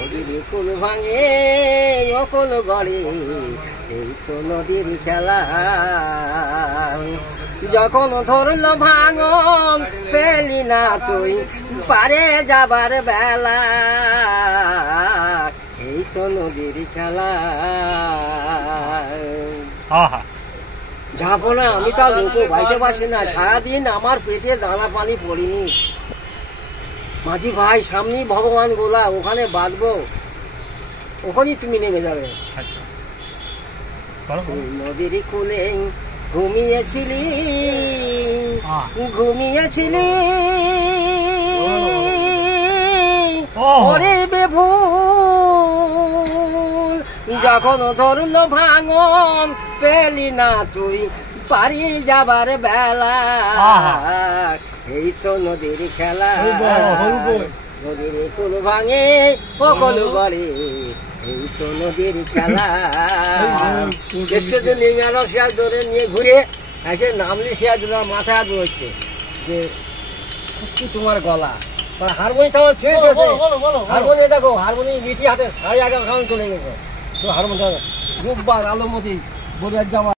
নদীর কুল ভাঙে অকল গড়ে, এই তো নদীর খেলা। যখন ধরল ভাঙন পেলি না তুই পারে যাবার বেলা, এই তো নদীর খেলা। যাবো না আমি তার লোক বাইতে পারছি না, সারাদিন আমার পেটে দানা পানি পড়িনি। মাঝি ভাই সামনেই ভগবান গোলা, ওখানে বাঁধবো, ওখানেই তুমি নেমে যাবে। নদীর কূলে ঘুমিয়েছিলি ঘুমিয়েছিলি ওরে বেভুল, যখন ধরল ভাঙন পেলি না তুই পারি যাবার বেলা, এই তো নদীর খেলা। নদীর কুল ভাঙে অকল গড়ে, এই তো নদীর খেলা। জ্যেষ্ঠদের নেমে আলো শেয়ার ধরে নিয়ে ঘুরে এসে নামলি শেয়ার ধরে মাথায় হাত হচ্ছে যে তোমার গলা হারমোনিয়াম আমার ছুঁয়ে গেছে। হারমোনিয়াম দেখো, হারমোনিয়াম মিঠি হাতে সাড়ে 11 চলে গেছে। তো হারমোনিয়াম রূপবার আলমতি বোধের জামা।